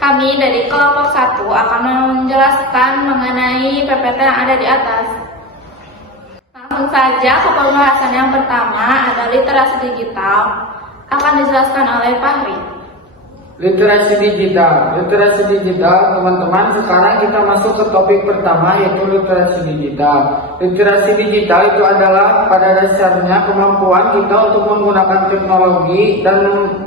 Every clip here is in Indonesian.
Kami dari kelompok 1 akan menjelaskan mengenai PPT yang ada di atas. Langsung saja ke pembahasan yang pertama, ada literasi digital. Akan dijelaskan oleh Fahri. Literasi digital, teman-teman. Sekarang kita masuk ke topik pertama, yaitu literasi digital. Literasi digital itu adalah pada dasarnya kemampuan kita untuk menggunakan teknologi dan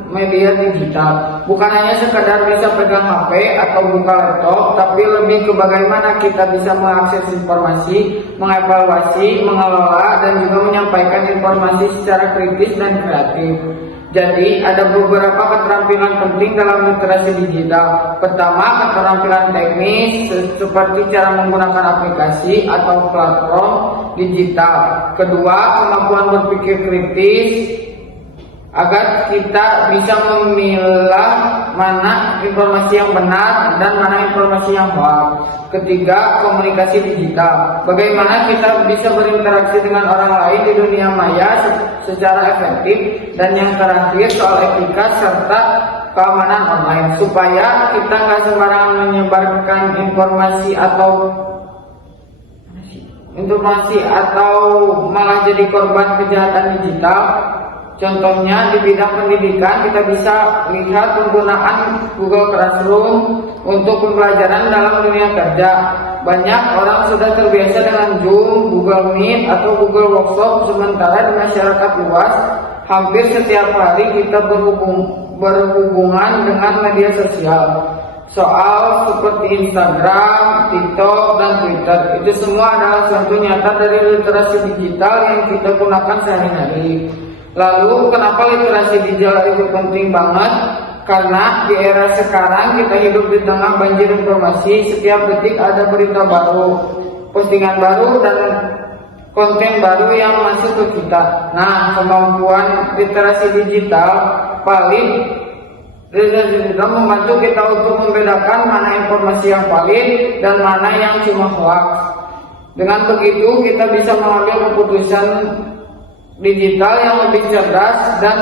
media digital. Bukan hanya sekadar bisa pegang HP atau buka laptop, tapi lebih ke bagaimana kita bisa mengakses informasi, mengevaluasi, mengelola, dan juga menyampaikan informasi secara kritis dan kreatif. Jadi, ada beberapa keterampilan penting dalam literasi digital. Pertama, keterampilan teknis seperti cara menggunakan aplikasi atau platform digital. Kedua, kemampuan berpikir kritis agar kita bisa memilah mana informasi yang benar dan mana informasi yang hoax. Ketiga, komunikasi digital. Bagaimana kita bisa berinteraksi dengan orang lain di dunia maya secara efektif. Dan yang terakhir, soal etika serta keamanan online, supaya kita nggak sembarangan menyebarkan informasi atau malah jadi korban kejahatan digital. Contohnya di bidang pendidikan, kita bisa lihat penggunaan Google Classroom untuk pembelajaran dalam dunia kerja. Banyak orang sudah terbiasa dengan Zoom, Google Meet, atau Google Workshop, sementara di masyarakat luas hampir setiap hari kita berhubungan dengan media sosial. Soal seperti Instagram, TikTok, dan Twitter, itu semua adalah contoh nyata dari literasi digital yang kita gunakan sehari-hari. Lalu, kenapa literasi digital itu penting banget? Karena di era sekarang kita hidup di tengah banjir informasi. Setiap detik ada berita baru, postingan baru, dan konten baru yang masuk ke kita. Nah, kemampuan literasi digital membantu kita untuk membedakan mana informasi yang valid dan mana yang cuma hoax. Dengan begitu, kita bisa mengambil keputusan digital yang lebih cerdas dan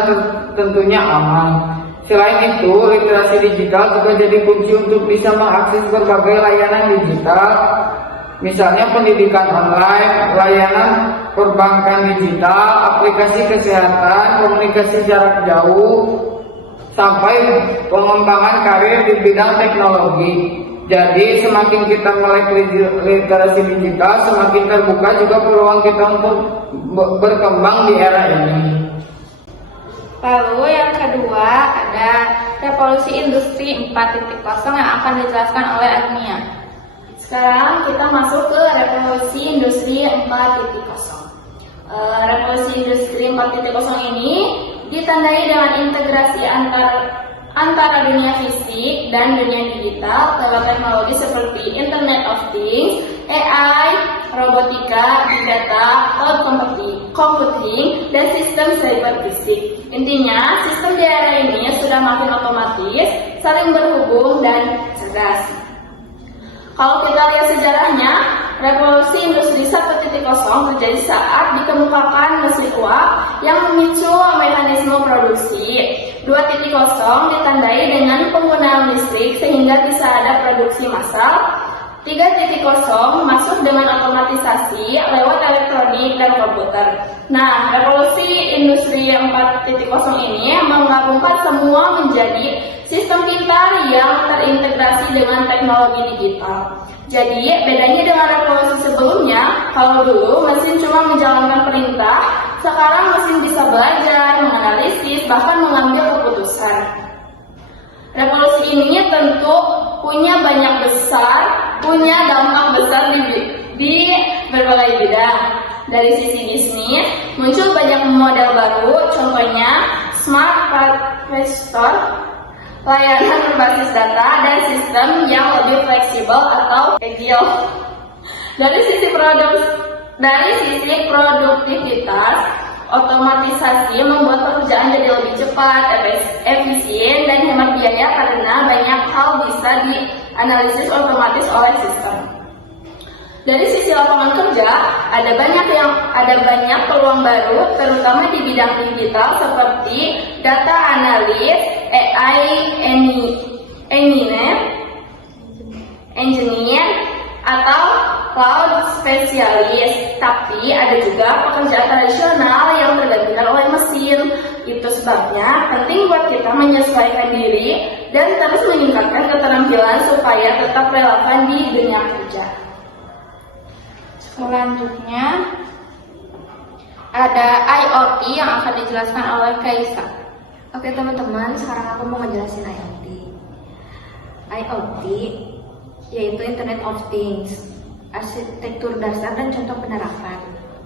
tentunya aman. Selain itu, literasi digital juga jadi kunci untuk bisa mengakses berbagai layanan digital, misalnya pendidikan online, layanan perbankan digital, aplikasi kesehatan, komunikasi jarak jauh, sampai pengembangan karir di bidang teknologi. Jadi semakin kita melek literasi digital, semakin terbuka juga peluang kita untuk berkembang di era ini. Lalu yang kedua ada revolusi industri 4.0 yang akan dijelaskan oleh Agnia. Sekarang kita masuk ke revolusi industri 4.0. Revolusi industri 4.0 ini ditandai dengan integrasi antara dunia fisik dan dunia digital lewat teknologi seperti Internet of Things, AI, robotika, big data, cloud computing, dan sistem cyber fisik. Intinya, sistem di era ini sudah makin otomatis, saling berhubung, dan cerdas. Kalau kita lihat sejarahnya, revolusi industri 1.0 terjadi saat dikemukakan mesin uap yang memicu mekanisme produksi. 2.0 ditandai dengan penggunaan listrik sehingga bisa ada produksi massal. 3.0 masuk dengan otomatisasi lewat elektronik dan komputer. Nah, revolusi industri 4.0 ini menggabungkan semua menjadi sistem pintar yang terintegrasi dengan teknologi digital. Jadi, bedanya dengan revolusi sebelumnya, kalau dulu mesin cuma menjalankan perintah, sekarang mesin bisa belajar, menganalisis, bahkan mengambil keputusan. Revolusi ini tentu punya dampak besar di berbagai bidang. Dari sisi bisnis, muncul banyak model baru, contohnya smart factory store, layanan berbasis data, dan sistem yang lebih fleksibel atau agile. Dari sisi produktivitas, otomatisasi membuat pekerjaan jadi lebih cepat, efisien, dan hemat biaya karena banyak hal bisa dianalisis otomatis oleh sistem. Dari sisi lapangan kerja, ada banyak peluang baru, terutama di bidang digital seperti data analis, AI engineer, atau cloud specialist. Tapi ada juga pekerjaan tradisional yang tergantikan oleh mesin. Itu sebabnya penting buat kita menyesuaikan diri dan terus meningkatkan keterampilan supaya tetap relevan di dunia kerja. Selanjutnya ada IoT yang akan dijelaskan oleh Kaisa. Oke teman-teman, sekarang aku mau ngejelasin IoT. IoT yaitu Internet of Things, arsitektur dasar dan contoh penerapan.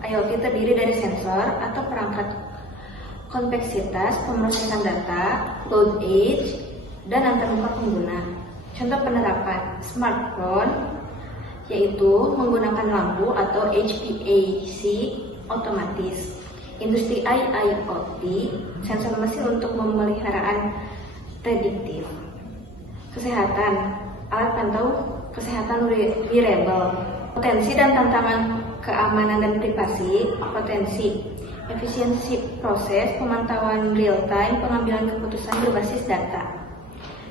IoT terdiri dari sensor atau perangkat kompleksitas pemrosesan data, load edge, dan antarmuka pengguna. Contoh penerapan smartphone yaitu menggunakan lampu atau HVAC otomatis. Industri IoT, sensor mesin untuk pemeliharaan prediktif. Kesehatan, alat pantau kesehatan wearable. Potensi dan tantangan keamanan dan privasi. Potensi, efisiensi proses pemantauan real time, pengambilan keputusan berbasis data.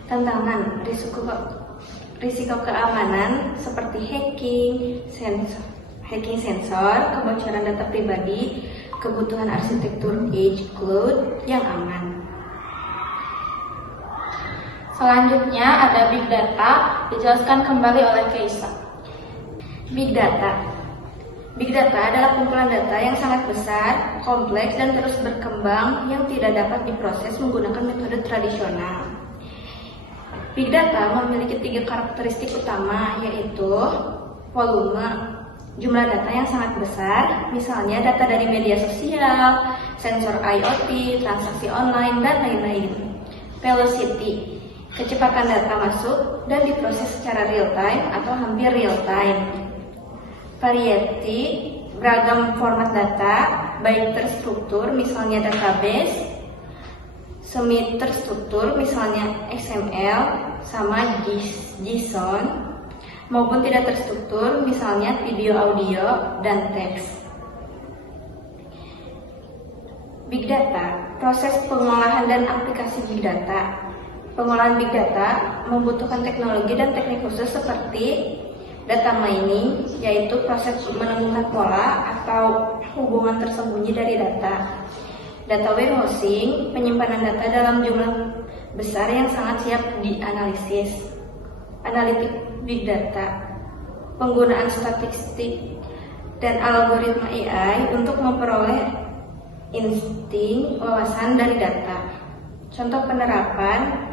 Tantangan, risiko keamanan seperti hacking sensor, kebocoran data pribadi, kebutuhan arsitektur edge cloud yang aman. Selanjutnya ada Big Data, dijelaskan kembali oleh Kaisa. Big Data. Big Data adalah kumpulan data yang sangat besar, kompleks, dan terus berkembang yang tidak dapat diproses menggunakan metode tradisional. Big Data memiliki 3 karakteristik utama, yaitu volume, jumlah data yang sangat besar, misalnya data dari media sosial, sensor IoT, transaksi online, dan lain-lain. Velocity, kecepatan data masuk dan diproses secara real time atau hampir real time. Variety, beragam format data, baik terstruktur misalnya database, semi terstruktur misalnya XML sama JSON, maupun tidak terstruktur misalnya video, audio, dan teks. Big Data, proses pengolahan dan aplikasi Big Data. Pengolahan Big Data membutuhkan teknologi dan teknik khusus seperti data mining, yaitu proses menemukan pola atau hubungan tersembunyi dari data. Data warehousing, penyimpanan data dalam jumlah besar yang sangat siap dianalisis. Analitik Big Data, penggunaan statistik dan algoritma AI untuk memperoleh insting wawasan dari data. Contoh penerapan,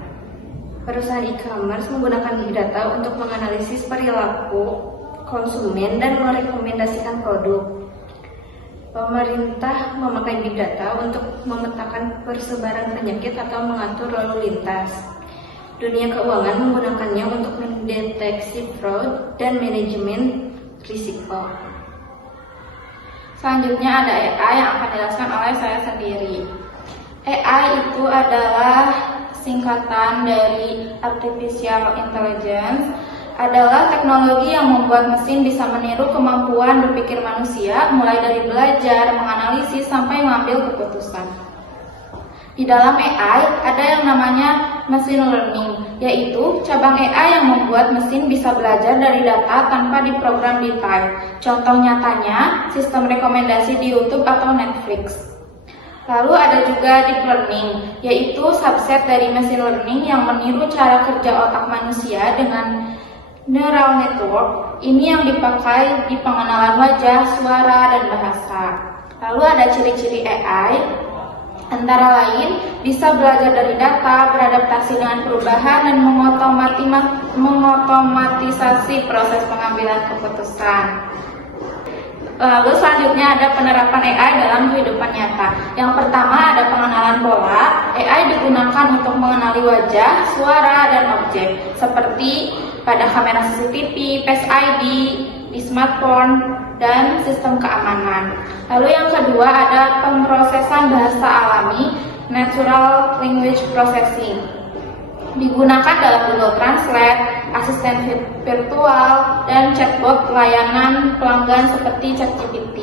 perusahaan e-commerce menggunakan Big Data untuk menganalisis perilaku konsumen dan merekomendasikan produk. Pemerintah memakai Big Data untuk memetakan persebaran penyakit atau mengatur lalu lintas. Dunia keuangan menggunakannya untuk mendeteksi fraud dan manajemen risiko. Selanjutnya ada AI yang akan dijelaskan oleh saya sendiri. AI itu adalah singkatan dari Artificial Intelligence, adalah teknologi yang membuat mesin bisa meniru kemampuan berpikir manusia, mulai dari belajar, menganalisis, sampai mengambil keputusan. Di dalam AI ada yang namanya machine learning, yaitu cabang AI yang membuat mesin bisa belajar dari data tanpa diprogram di type. Contoh nyatanya, sistem rekomendasi di YouTube atau Netflix. Lalu ada juga deep learning, yaitu subset dari machine learning yang meniru cara kerja otak manusia dengan neural network. Ini yang dipakai di pengenalan wajah, suara, dan bahasa. Lalu ada ciri-ciri AI, antara lain bisa belajar dari data, beradaptasi dengan perubahan, dan mengotomatisasi proses pengambilan keputusan. Lalu selanjutnya ada penerapan AI dalam kehidupan nyata. Yang pertama ada pengenalan pola. AI digunakan untuk mengenali wajah, suara, dan objek, seperti pada kamera CCTV, Face ID, di smartphone, dan sistem keamanan. Lalu yang kedua ada pemrosesan bahasa alami, Natural Language Processing. Digunakan dalam Google Translate, asisten virtual, dan chatbot layanan pelanggan seperti ChatGPT.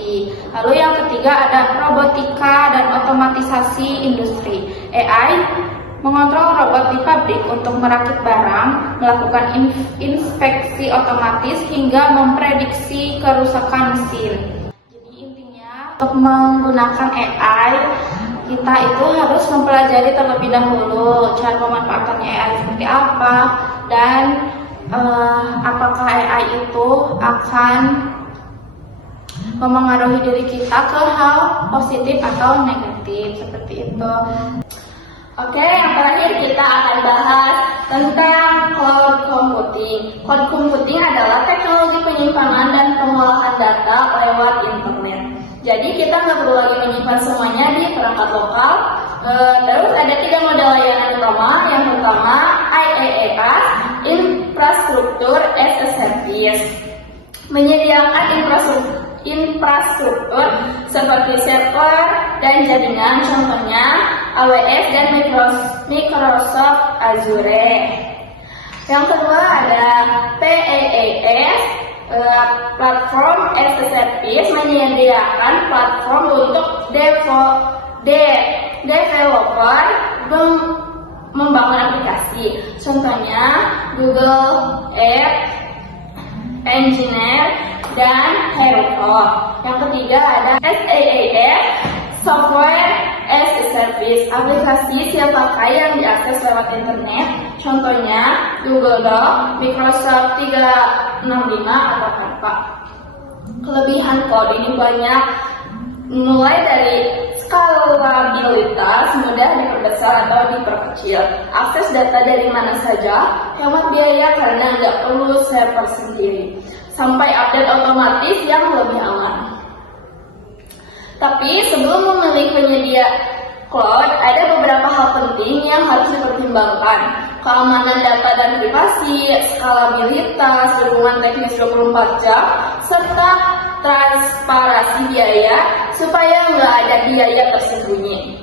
Lalu yang ketiga ada robotika dan otomatisasi industri. AI mengontrol robot di pabrik untuk merakit barang, melakukan inspeksi otomatis, hingga memprediksi kerusakan mesin. Jadi intinya, untuk menggunakan AI, kita itu harus mempelajari terlebih dahulu cara pemanfaatannya AI seperti apa, dan apakah AI itu akan memengaruhi diri kita ke hal positif atau negatif, seperti itu. Oke, yang terakhir kita akan bahas tentang cloud computing. Cloud computing adalah teknologi penyimpanan dan pengolahan data lewat internet. Jadi kita nggak perlu lagi menyimpan semuanya di perangkat lokal. Terus ada 3 model layanan utama. Yang pertama IaaS, Infrastructure as a Service, menyediakan infrastruktur seperti server dan jaringan, contohnya AWS dan Microsoft Azure. Yang kedua ada PaaS, Platform as a Service, menyediakan platform untuk developer membangun aplikasi, contohnya Google Apps, Engineer, dan Heroku. Yang ketiga ada SaaS, Software as a Service, aplikasi siap pakai yang diakses lewat internet, contohnya Google Docs, Microsoft 365 atau Canva. Kelebihan cloud ini banyak, mulai dari skalabilitas, mudah diperbesar atau diperkecil, akses data dari mana saja, hemat biaya karena nggak perlu server sendiri, sampai update otomatis yang lebih aman. Tapi sebelum memilih penyedia cloud, ada beberapa hal penting yang harus dipertimbangkan. Keamanan data dan privasi, skalabilitas, dukungan teknis 24 jam, serta transparansi biaya supaya nggak ada biaya tersembunyi.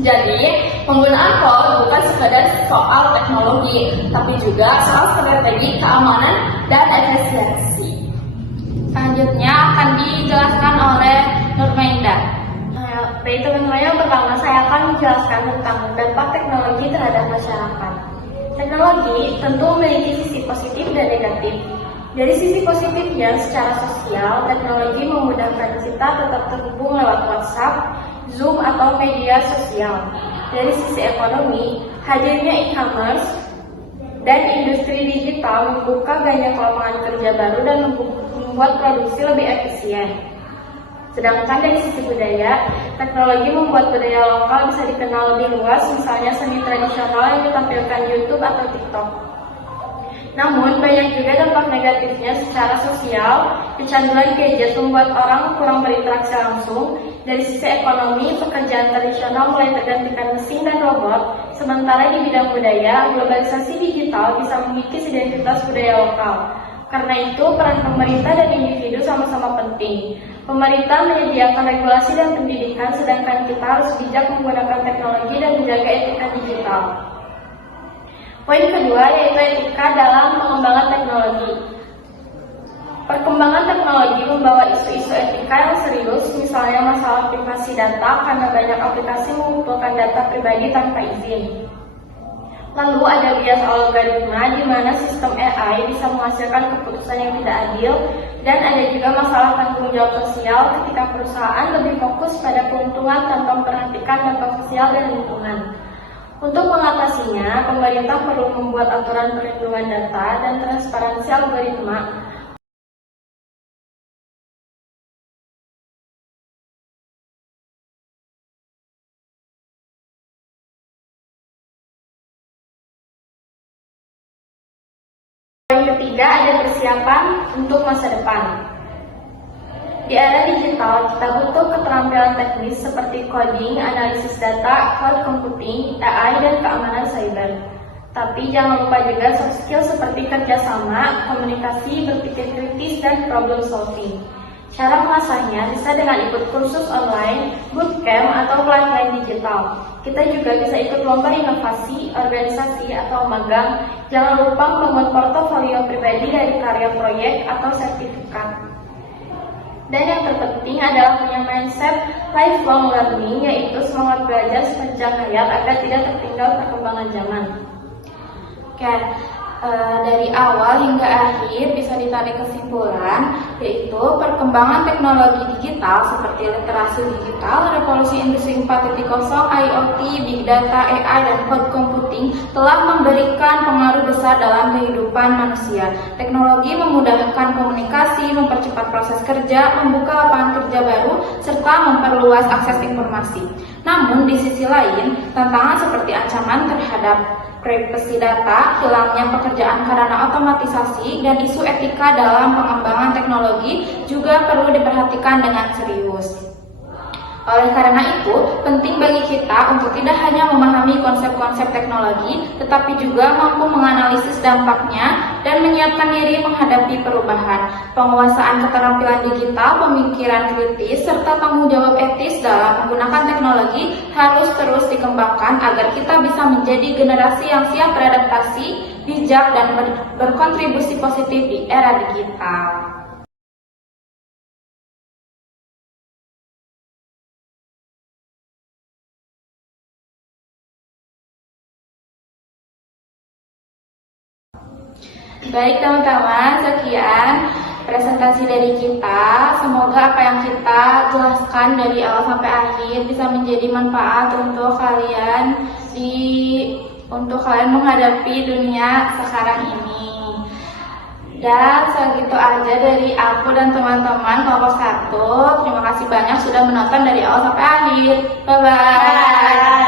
Jadi, penggunaan cloud bukan sekadar soal teknologi, tapi juga soal strategi keamanan dan efisiensi. Selanjutnya akan dijelaskan oleh Nurmainda. Baik teman-teman, yang pertama saya akan menjelaskan tentang dampak teknologi terhadap masyarakat. Teknologi tentu memiliki sisi positif dan negatif. Dari sisi positifnya, secara sosial, teknologi memudahkan kita tetap terhubung lewat WhatsApp, Zoom, atau media sosial. Dari sisi ekonomi, hadirnya e-commerce dan industri digital membuka banyak lapangan kerja baru dan membuat produksi lebih efisien. Sedangkan dari sisi budaya, teknologi membuat budaya lokal bisa dikenal lebih luas, misalnya seni tradisional yang ditampilkan YouTube atau TikTok. Namun, banyak juga dampak negatifnya secara sosial. Kecanduan gadget membuat orang kurang berinteraksi langsung. Dari sisi ekonomi, pekerjaan tradisional mulai tergantikan mesin dan robot. Sementara di bidang budaya, globalisasi digital bisa mengikis identitas budaya lokal. Karena itu, peran pemerintah dan individu sama-sama penting. Pemerintah menyediakan regulasi dan pendidikan, sedangkan kita harus bijak menggunakan teknologi dan menjaga etika digital. Poin kedua yaitu etika dalam pengembangan teknologi. Perkembangan teknologi membawa isu-isu etika yang serius, misalnya masalah privasi data karena banyak aplikasi mengumpulkan data pribadi tanpa izin. Lalu ada bias algoritma di mana sistem AI bisa menghasilkan keputusan yang tidak adil, dan ada juga masalah tanggung jawab sosial ketika perusahaan lebih fokus pada keuntungan tanpa memperhatikan dampak sosial dan lingkungan. Untuk mengatasinya, pemerintah perlu membuat aturan perlindungan data dan transparansi algoritma. Poin ketiga ada persiapan untuk masa depan. Di era digital, kita butuh keterampilan teknis seperti coding, analisis data, cloud computing, AI, dan keamanan cyber. Tapi jangan lupa juga soft skill seperti kerjasama, komunikasi, berpikir kritis, dan problem solving. Cara mengasahnya bisa dengan ikut kursus online, bootcamp, atau pelatihan digital. Kita juga bisa ikut lomba inovasi, organisasi, atau magang. Jangan lupa membuat portofolio pribadi dari karya proyek atau sertifikat. Dan yang terpenting adalah punya mindset lifelong learning, yaitu semangat belajar sepanjang hayat agar tidak tertinggal perkembangan zaman. Oke, dari awal hingga akhir bisa ditarik kesimpulan, yaitu perkembangan teknologi digital seperti literasi digital, revolusi industri 4.0, IoT, big data, AI, dan cloud computing telah memberikan pengaruh besar dalam kehidupan manusia. Teknologi memudahkan komunikasi, mempercepat proses kerja, membuka lapangan kerja baru, serta memperluas akses informasi. Namun, di sisi lain, tantangan seperti ancaman terhadap privasi data, hilangnya pekerjaan karena otomatisasi, dan isu etika dalam pengembangan teknologi juga perlu diperhatikan dengan serius. Oleh karena itu, penting bagi kita untuk tidak hanya memahami konsep-konsep teknologi, tetapi juga mampu menganalisis dampaknya dan menyiapkan diri menghadapi perubahan. Penguasaan keterampilan digital, pemikiran kritis, serta tanggung jawab etis dalam menggunakan teknologi harus terus dikembangkan agar kita bisa menjadi generasi yang siap beradaptasi, bijak, dan berkontribusi positif di era digital. Baik teman-teman, sekian presentasi dari kita. Semoga apa yang kita jelaskan dari awal sampai akhir bisa menjadi manfaat untuk kalian menghadapi dunia sekarang ini. Dan segitu aja dari aku dan teman-teman kelompok 1. Terima kasih banyak sudah menonton dari awal sampai akhir. Bye-bye.